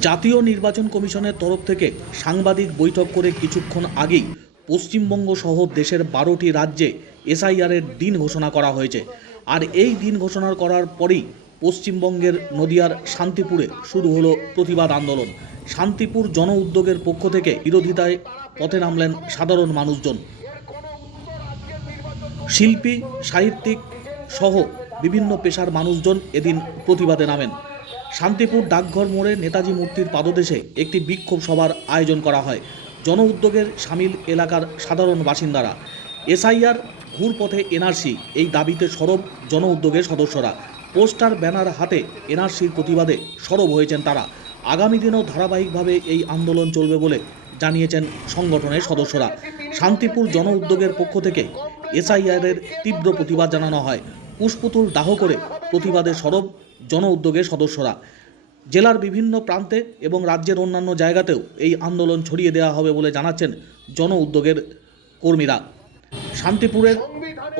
জাতীয় নির্বাচন কমিশনের তরফ থেকে সাংবাদিক বৈঠক করে কিছুক্ষণ আগেই পশ্চিমবঙ্গ সহ দেশের বারোটি রাজ্যে এসআইআরের দিন ঘোষণা করা হয়েছে। আর এই দিন ঘোষণা করার পরেই পশ্চিমবঙ্গের নদিয়ার শান্তিপুরে শুরু হলো প্রতিবাদ আন্দোলন। শান্তিপুর জন উদ্যোগের পক্ষ থেকে বিরোধিতায় পথে নামলেন সাধারণ মানুষজন। শিল্পী, সাহিত্যিক সহ বিভিন্ন পেশার মানুষজন এদিন প্রতিবাদে নামেন। শান্তিপুর ডাকঘর মোড়ে নেতাজি মূর্তির পাদদেশে একটি বিক্ষোভ সভার আয়োজন করা হয়। জন উদ্যোগের সামিল এলাকার সাধারণ বাসিন্দারা। এসআইআর, ঘুরপথে এনআরসি, এই দাবিতে সরব জন উদ্যোগের সদস্যরা। পোস্টার, ব্যানার হাতে এনআরসির প্রতিবাদে সরব হয়েছেন তারা। আগামী দিনেও ধারাবাহিকভাবে এই আন্দোলন চলবে বলে জানিয়েছেন সংগঠনের সদস্যরা। শান্তিপুর জন উদ্যোগের পক্ষ থেকে এসআইআরের তীব্র প্রতিবাদ জানানো হয়। পুষ্পতুল দাহ করে প্রতিবাদে সরব জন উদ্যোগের সদস্যরা। জেলার বিভিন্ন প্রান্তে এবং রাজ্যের অন্যান্য জায়গাতেও এই আন্দোলন ছড়িয়ে দেওয়া হবে বলে জানাচ্ছেন জন উদ্যোগের কর্মীরা। শান্তিপুরের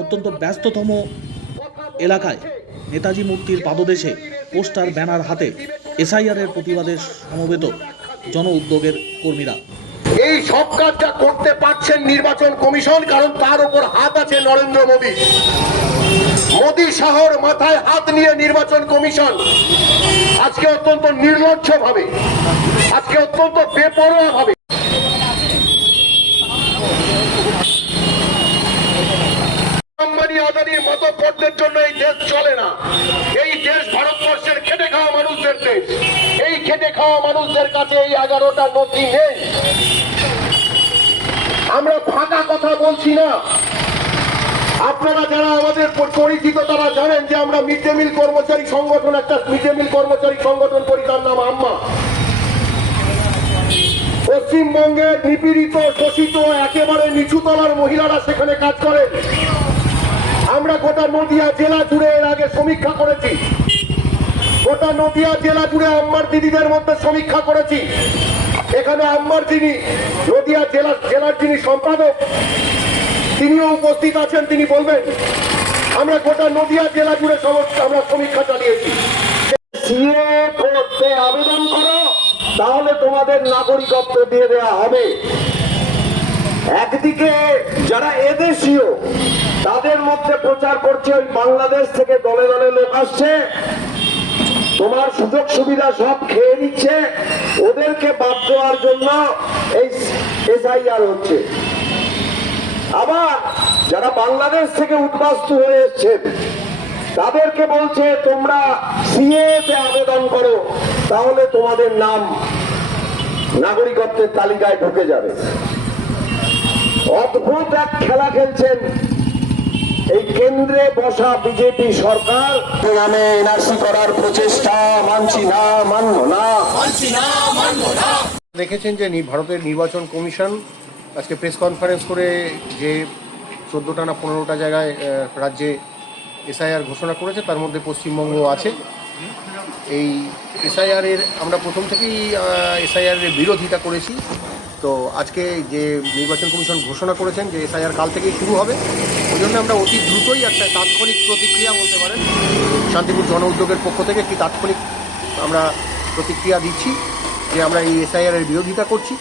অত্যন্ত ব্যস্ততম এলাকায় নেতাজি মূর্তির পাদদেশে পোস্টার, ব্যানার হাতে এসআইআরের প্রতিবাদে সমবেত জন উদ্যোগের কর্মীরা। এই সব কাজটা করতে পারছেন নির্বাচন কমিশন, কারণ তার উপর হাত আছে নরেন্দ্র মোদী। মোদী শহর মাথায় হাত নিয়ে নির্বাচন কমিশন আজকে অত্যন্ত নির্লজ্জ ভাবে আজকে অত্যন্ত বেপরোয়া ভাবে এই খেটে খাওয়া মানুষদের কাছে এই এগারোটা নথি নেই। আমরা ফাঁকা কথা বলছি না। আপনারা যারা আমাদের পরিচিত, তারা জানেন যে আমরা মিড ডে মিল কর্মচারী সংগঠন, একটা মিড ডে মিল কর্মচারী সংগঠন করি তার নাম আম্মা। পশ্চিমবঙ্গের নিপীড়িত, শোষিত, একেবারে নিচুতলার মহিলারা সেখানে কাজ করেন আমরা গোটা নদিয়া জেলা জুড়ে এর আগে সমীক্ষা করেছি। গোটা নদিয়া জেলা জুড়ে আম্মার দিদিদের মধ্যে সমীক্ষা করেছি। এখানে আম্মার যিনি নদিয়া জেলা, জেলার যিনি সম্পাদক, তিনিও উপস্থিত আছেন, তিনি বলবেন, আমরা গোটা নদিয়া জেলা জুড়ে সমস্ত আমরা সমীক্ষা চালিয়েছি। করতে আবেদন করো, তাহলে তোমাদের নাগরিকত্ব দিয়ে দেওয়া হবে। একদিকে যারা এদেশীয়, তাদের মধ্যে প্রচার করছে ওই বাংলাদেশ থেকে দলে দলে লোক আসছে। তোমার সুযোগ সুবিধা সব খেয়ে নিচ্ছে। ওদেরকে বাদ দেওয়ার জন্য এই এসআইআর হচ্ছে। আবার যারা বাংলাদেশ থেকে উদ্বাস্তু হয়ে এসছেন, তাদেরকে বলছে, তোমরা সিএ তে আবেদন করো, তাহলে তোমাদের নাম নাগরিকত্বের তালিকায় ঢুকে যাবে। অদ্ভুত এক খেলা খেলছেন এই কেন্দ্রে বসা বিজেপি সরকার। নামে এনআরসি করার প্রচেষ্টা মানছি না মানব না। দেখেছেন যে ভারতের নির্বাচন কমিশন আজকে প্রেস কনফারেন্স করে যে চোদ্দোটা না পনেরোটা জায়গায় রাজ্যে এসআইআর ঘোষণা করেছে তার মধ্যে পশ্চিমবঙ্গ আছে। এই এসআইআরের আমরা প্রথম থেকেই এসআইআর এর বিরোধিতা করেছি। তো আজকে যে নির্বাচন কমিশন ঘোষণা করেছেন যে এসআইআর কাল থেকেই শুরু হবে, ওই জন্য আমরা অতি দ্রুতই একটা তাৎক্ষণিক প্রতিক্রিয়া বলতে পারেন। শান্তিপুর জন উদ্যোগের পক্ষ থেকে একটি তাৎক্ষণিক আমরা প্রতিক্রিয়া দিচ্ছি যে আমরা এই এসআইআর এর বিরোধিতা করছি।